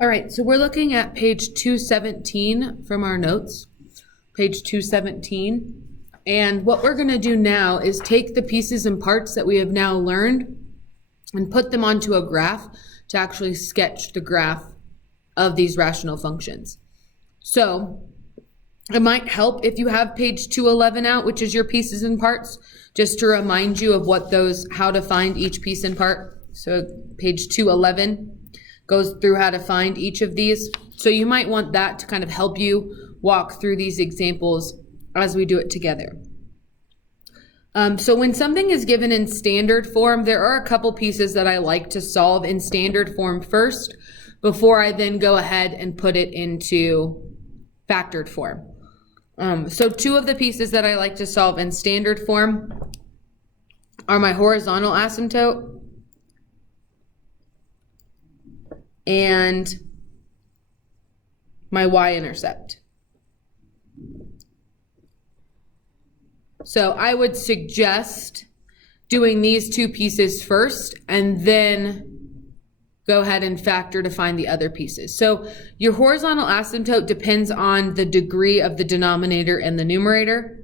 All right, so we're looking at page 217 from our notes, page 217. And what we're going to do now is take the pieces and parts that we have now learned and put them onto a graph to actually sketch the graph of these rational functions. So it might help if you have page 211 out, which is your pieces and parts, just to remind you of what those, how to find each piece and part. So page 211 goes through how to find each of these. So you might want that to kind of help you walk through these examples as we do it together. So when something is given in standard form, there are a couple pieces that I like to solve in standard form first before I then go ahead and put it into factored form. So two of the pieces that I like to solve in standard form are my horizontal asymptote and my y-intercept. So I would suggest doing these two pieces first and then go ahead and factor to find the other pieces. So your horizontal asymptote depends on the degree of the denominator and the numerator.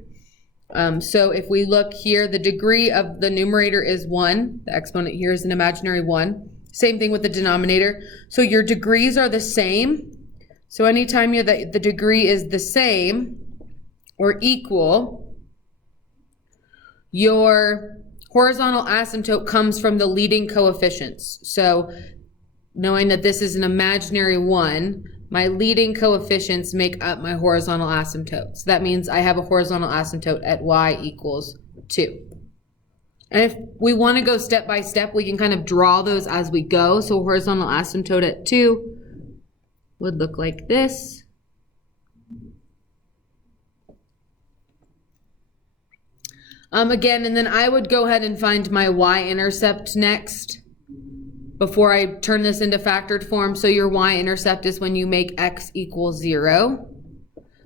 So if we look here, the degree of the numerator is 1. The exponent here is an imaginary 1. Same thing with the denominator. So your degrees are the same. So anytime the degree is the same or equal, your horizontal asymptote comes from the leading coefficients. So knowing that this is an imaginary 1, my leading coefficients make up my horizontal asymptote. So that means I have a horizontal asymptote at y equals 2. And if we want to go step by step, we can kind of draw those as we go. So horizontal asymptote at 2 would look like this. Again, and then I would go ahead and find my y-intercept next before I turn this into factored form. So your y-intercept is when you make x equals 0.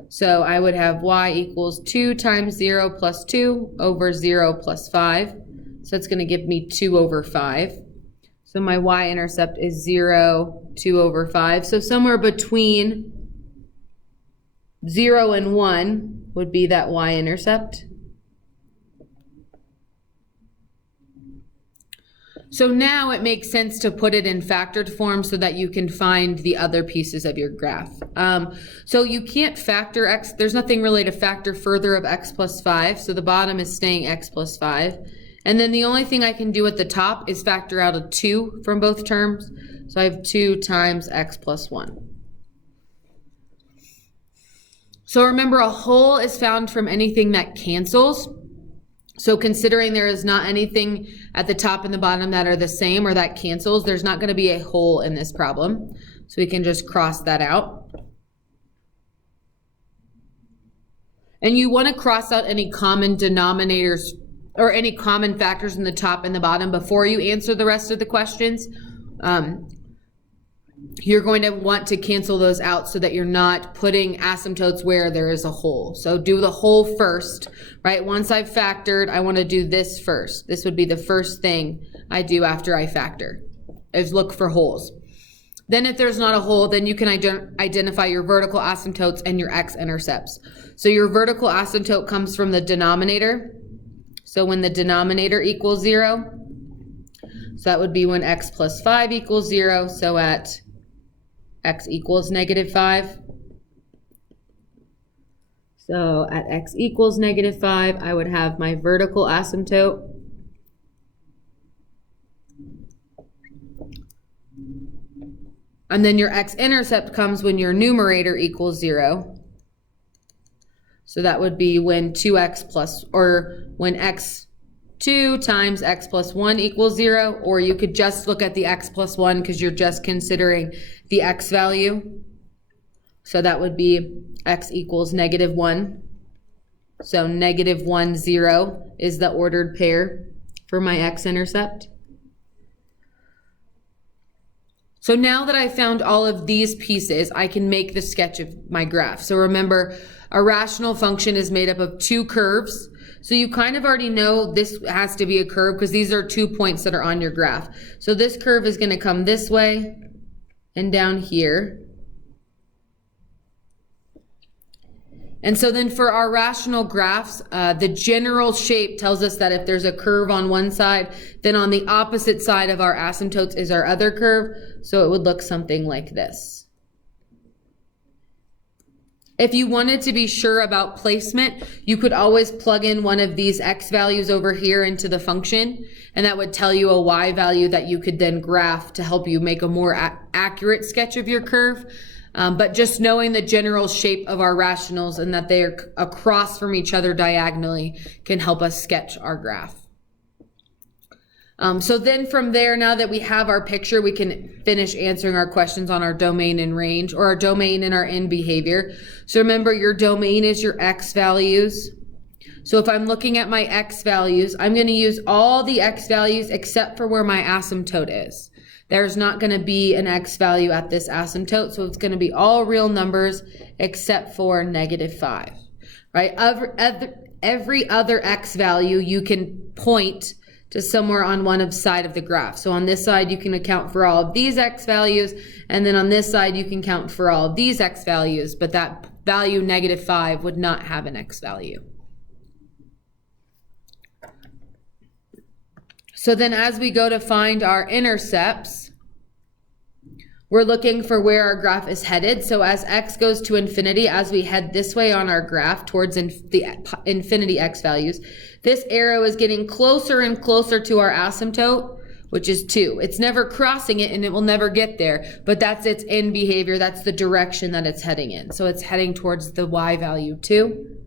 So I would have y equals 2 times 0 plus 2 over 0 plus 5. So it's going to give me 2 over 5. So my y-intercept is 0, 2 over 5. So somewhere between 0 and 1 would be that y-intercept. So now it makes sense to put it in factored form so that you can find the other pieces of your graph. So you can't factor x, there's nothing really to factor further of x plus 5, so the bottom is staying x plus 5. And then the only thing I can do at the top is factor out a 2 from both terms. So I have 2 times x plus 1. So remember, a whole is found from anything that cancels. So considering there is not anything at the top and the bottom that are the same or that cancels, there's not going to be a whole in this problem. So we can just cross that out. And you want to cross out any common denominators or any common factors in the top and the bottom before you answer the rest of the questions. You're going to want to cancel those out so that you're not putting asymptotes where there is a whole. So do the whole first, right? Once I've factored, I want to do this first. This would be the first thing I do after I factor, is look for holes. Then if there's not a hole, then you can identify your vertical asymptotes and your x-intercepts. So your vertical asymptote comes from the denominator. So when the denominator equals 0, so that would be when x plus 5 equals 0. So at x equals negative 5. So at x equals negative 5, I would have my vertical asymptote. And then your x-intercept comes when your numerator equals 0. So that would be when 2x plus, or when x2 times x plus 1 equals 0, or you could just look at the x plus 1 because you're just considering the x value. So that would be x equals negative 1. So negative 1, 0 is the ordered pair for my x-intercept. So now that I found all of these pieces, I can make the sketch of my graph. So remember, a rational function is made up of two curves. So you kind of already know this has to be a curve because these are 2 points that are on your graph. So this curve is going to come this way, and down here. And so then for our rational graphs, the general shape tells us that if there's a curve on one side, then on the opposite side of our asymptotes is our other curve. So it would look something like this. If you wanted to be sure about placement, you could always plug in one of these x values over here into the function, and that would tell you a y value that you could then graph to help you make a more accurate sketch of your curve. But just knowing the general shape of our rationals and that they are across from each other diagonally can help us sketch our graph. So then from there, now that we have our picture, we can finish answering our questions on our domain and range, or our domain and our end behavior. So remember, your domain is your x values. So if I'm looking at my x values, I'm going to use all the x values except for where my asymptote is. There's not going to be an x value at this asymptote, so it's going to be all real numbers except for -5, right? Every other x value you can point to somewhere on one side of the graph. So on this side, you can account for all of these x values, and then on this side, you can count for all of these x values, but that value -5 would not have an x value. So then as we go to find our intercepts, we're looking for where our graph is headed. So as x goes to infinity, as we head this way on our graph towards the infinity x values, this arrow is getting closer and closer to our asymptote, which is 2. It's never crossing it and it will never get there, but that's its end behavior. That's the direction that it's heading in. So it's heading towards the y value 2.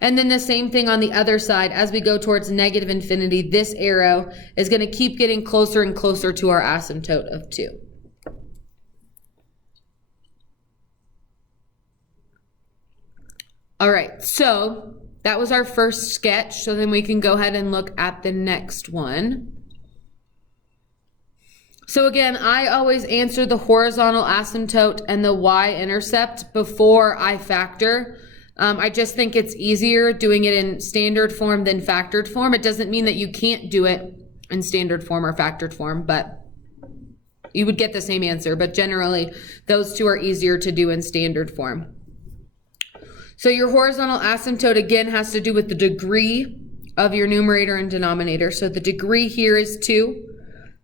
And then the same thing on the other side, as we go towards negative infinity, this arrow is going to keep getting closer and closer to our asymptote of 2. All right, so that was our first sketch. So then we can go ahead and look at the next one. So again, I always answer the horizontal asymptote and the y-intercept before I factor. I just think it's easier doing it in standard form than factored form. It doesn't mean that you can't do it in standard form or factored form, but you would get the same answer. But generally, those two are easier to do in standard form. So your horizontal asymptote, again, has to do with the degree of your numerator and denominator. So the degree here is 2.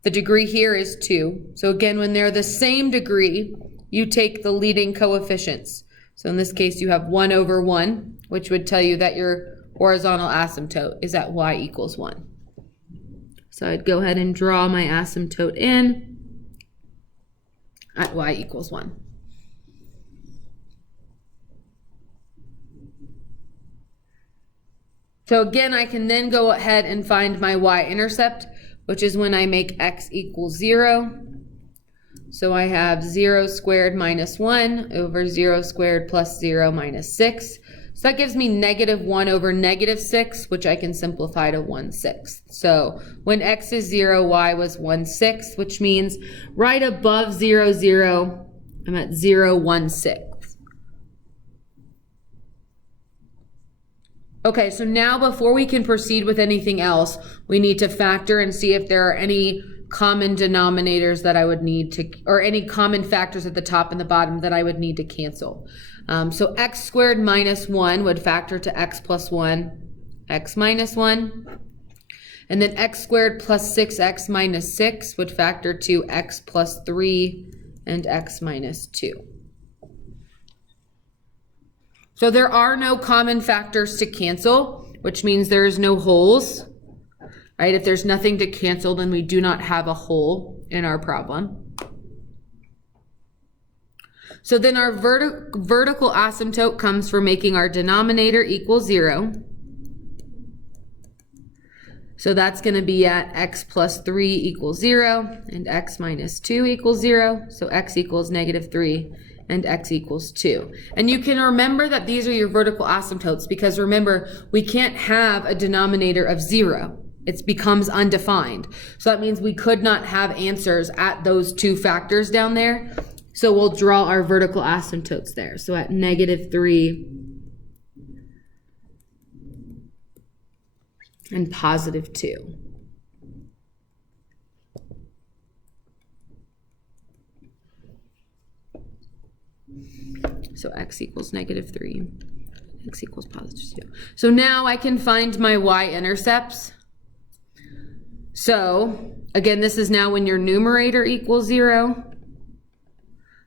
The degree here is 2. So again, when they're the same degree, you take the leading coefficients. So in this case, you have 1 over 1, which would tell you that your horizontal asymptote is at y equals 1. So I'd go ahead and draw my asymptote in at y equals 1. So again, I can then go ahead and find my y-intercept, which is when I make x equals 0. So I have 0 squared minus 1 over 0 squared plus 0 minus 6. So that gives me -1 over -6, which I can simplify to 1/6. So when x is 0, y was 1/6, which means right above 0, 0, I'm at 0, 1/6. Okay, so now before we can proceed with anything else, we need to factor and see if there are any common denominators that I would need to, or any common factors at the top and the bottom that I would need to cancel. So x squared minus 1 would factor to x plus 1, x minus 1. And then x squared plus 6x minus 6 would factor to x plus 3 and x minus 2. So there are no common factors to cancel, which means there is no holes. Right? If there's nothing to cancel, then we do not have a hole in our problem. So then our vertical asymptote comes from making our denominator equal 0. So that's going to be at x plus 3 equals 0 and x minus 2 equals 0. So x equals -3 and x equals 2. And you can remember that these are your vertical asymptotes because remember, we can't have a denominator of 0. It becomes undefined. So that means we could not have answers at those two factors down there. So we'll draw our vertical asymptotes there. So at -3 and +2. So x equals -3, x equals +2. So now I can find my y-intercepts. So again, this is now when your numerator equals 0.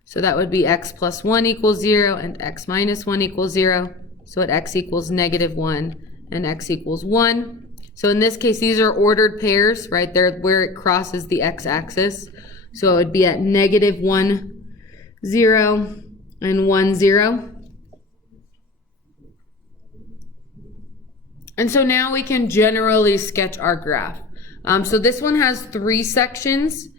So that would be x plus 1 equals 0 and x minus 1 equals 0. So at x equals -1 and x equals 1. So in this case, these are ordered pairs, right? They're where it crosses the x-axis. So it would be at -1, 0, and 1, 0. And so now we can generally sketch our graph. So this one has 3 sections.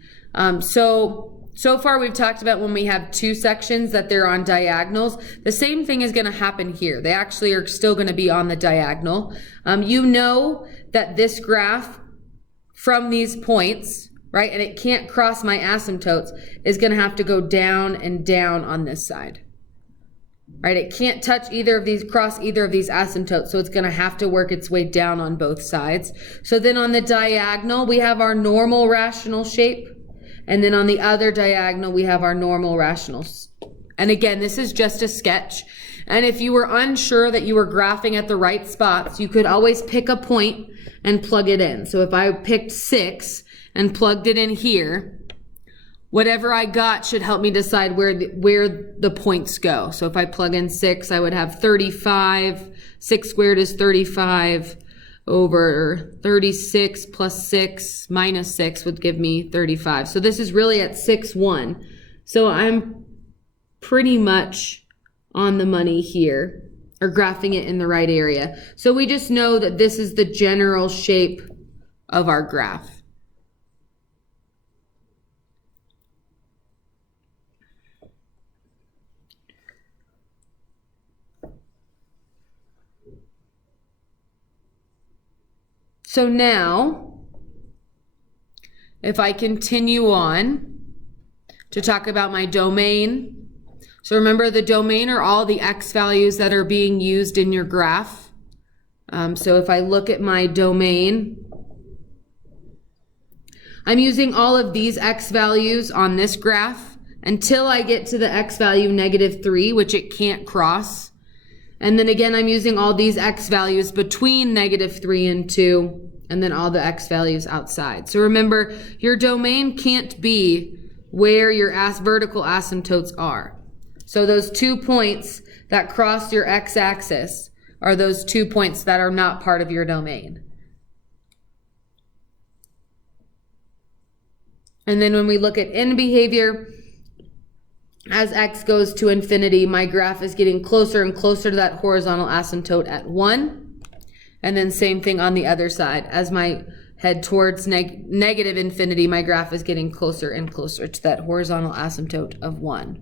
So far we've talked about when we have 2 sections that they're on diagonals. The same thing is going to happen here. They actually are still going to be on the diagonal. You know that this graph from these points, right, and it can't cross my asymptotes, is going to have to go down and down on this side. Right, it can't touch either of these, cross either of these asymptotes, so it's going to have to work its way down on both sides. So then on the diagonal, we have our normal rational shape, and then on the other diagonal, we have our normal rationals. And again, this is just a sketch. And if you were unsure that you were graphing at the right spots, you could always pick a point and plug it in. So if I picked 6 and plugged it in here, whatever I got should help me decide where the points go. So if I plug in 6, I would have 35. 6 squared is 35 over 36 plus 6 minus 6 would give me 35. So this is really at 6, 1. So I'm pretty much on the money here, or graphing it in the right area. So we just know that this is the general shape of our graph. So now, if I continue on to talk about my domain, so remember the domain are all the x values that are being used in your graph. So if I look at my domain, I'm using all of these x values on this graph until I get to the x value -3, which it can't cross. And then again, I'm using all these x values between -3 and 2, and then all the x values outside. So remember, your domain can't be where your vertical asymptotes are. So those 2 points that cross your x-axis are those 2 points that are not part of your domain. And then when we look at end behavior, as x goes to infinity, my graph is getting closer and closer to that horizontal asymptote at 1. And then same thing on the other side. As I head towards negative infinity, my graph is getting closer and closer to that horizontal asymptote of 1.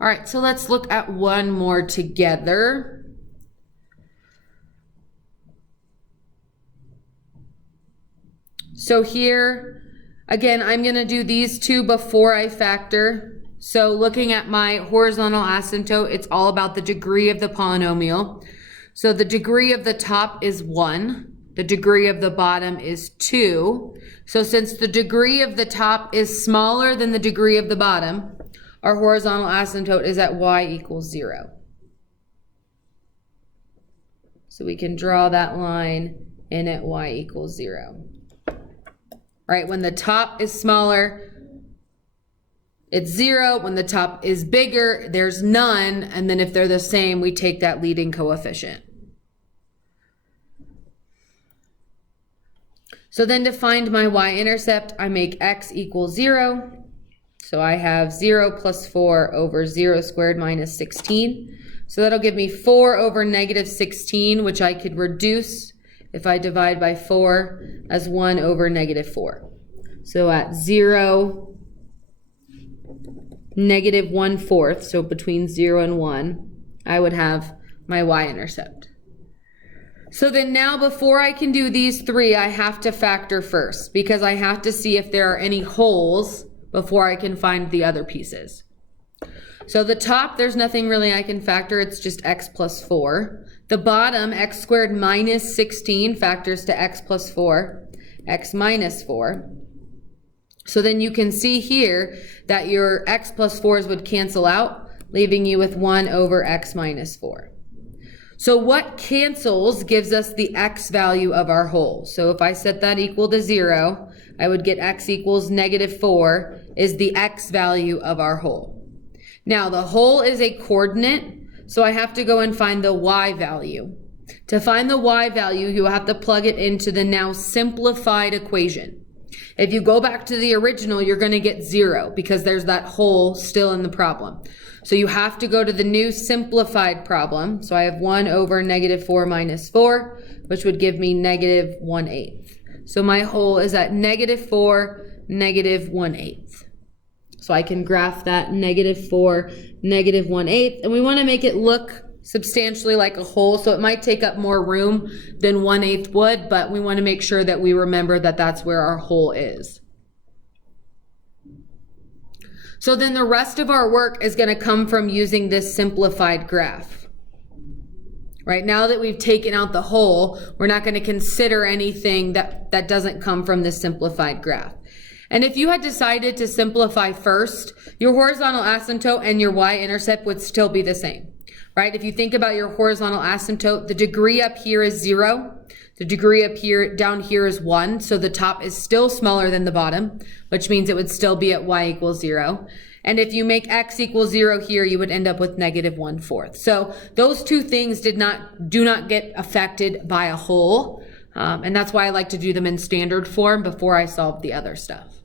All right, so let's look at one more together. So here, again, I'm going to do these 2 before I factor. So looking at my horizontal asymptote, it's all about the degree of the polynomial. So the degree of the top is 1. The degree of the bottom is 2. So since the degree of the top is smaller than the degree of the bottom, our horizontal asymptote is at y equals 0. So we can draw that line in at y equals 0. Right, when the top is smaller, it's 0. When the top is bigger, there's none. And then if they're the same, we take that leading coefficient. So then to find my y-intercept, I make x equals 0. So I have 0 plus 4 over 0 squared minus 16. So that'll give me 4 over -16, which I could reduce if I divide by 4 as 1 over -4. So at 0, -1/4, so between 0 and 1, I would have my y-intercept. So then now before I can do these 3, I have to factor first, because I have to see if there are any holes before I can find the other pieces. So the top, there's nothing really I can factor, it's just x plus 4. The bottom, x squared minus 16, factors to x plus 4, x minus 4. So then you can see here that your x plus 4s would cancel out, leaving you with 1 over x minus 4. So what cancels gives us the x value of our whole? So if I set that equal to 0, I would get x equals -4 is the x value of our whole. Now the whole is a coordinate, so I have to go and find the y value. To find the y value, you have to plug it into the now simplified equation. If you go back to the original, you're going to get 0 because there's that whole still in the problem. So you have to go to the new simplified problem. So I have 1 over -4 minus 4, which would give me -1/8. So my whole is at -4, -1/8. So I can graph that -4, -1/8, and we want to make it look substantially like a whole, so it might take up more room than 1/8 would, but we want to make sure that we remember that that's where our whole is. So then the rest of our work is going to come from using this simplified graph. Right now that we've taken out the whole, we're not going to consider anything that doesn't come from this simplified graph. And if you had decided to simplify first, your horizontal asymptote and your y-intercept would still be the same. Right? If you think about your horizontal asymptote, the degree up here is 0. The degree up here, down here is 1. So the top is still smaller than the bottom, which means it would still be at y equals 0. And if you make x equals 0 here, you would end up with -1/4. So those two things do not get affected by a whole. And that's why I like to do them in standard form before I solve the other stuff.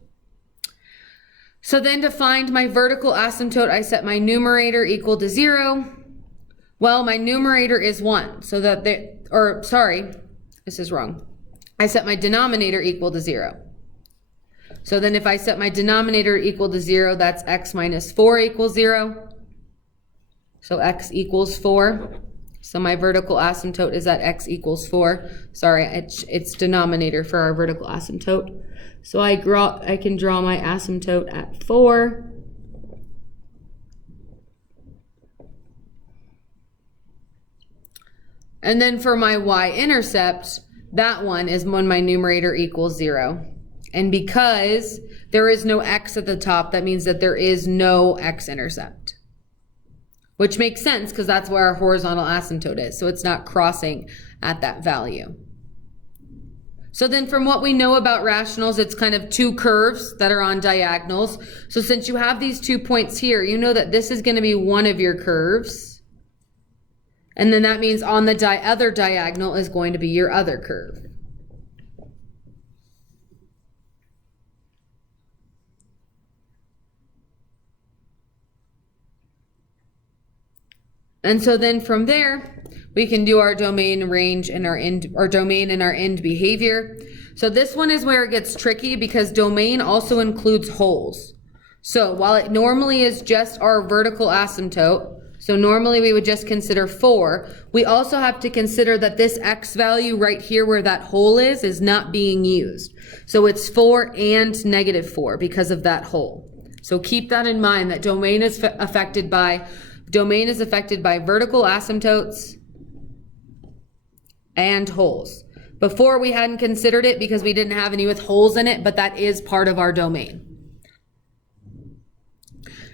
So then to find my vertical asymptote, I set my numerator equal to 0. Well, my numerator is 1, so that this is wrong. I set my denominator equal to 0. So then if I set my denominator equal to 0, that's x minus 4 equals 0. So x equals 4. So my vertical asymptote is at x equals 4. Sorry, it's denominator for our vertical asymptote. So I can draw my asymptote at 4. And then for my y-intercept, that one is when my numerator equals 0. And because there is no x at the top, that means that there is no x-intercept. Which makes sense because that's where our horizontal asymptote is. So it's not crossing at that value. So then from what we know about rationals, it's kind of two curves that are on diagonals. So since you have these 2 points here, you know that this is going to be one of your curves. And then that means on the other diagonal is going to be your other curve. And so then from there, we can do our domain range and our domain and our end behavior. So this one is where it gets tricky because domain also includes wholes. So while it normally is just our vertical asymptote, so normally we would just consider 4. We also have to consider that this x value right here where that whole is not being used. So it's 4 and -4 because of that whole. So keep that in mind, that domain is affected by vertical asymptotes and wholes. Before we hadn't considered it because we didn't have any with holes in it, but that is part of our domain.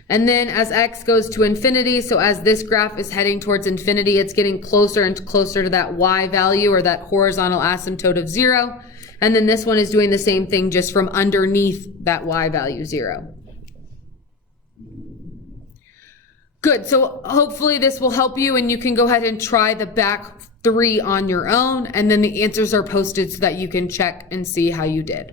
And then as x goes to infinity, so as this graph is heading towards infinity, it's getting closer and closer to that y value or that horizontal asymptote of 0. And then this one is doing the same thing just from underneath that y value 0. Good, so hopefully this will help you and you can go ahead and try the back 3 on your own, and then the answers are posted so that you can check and see how you did.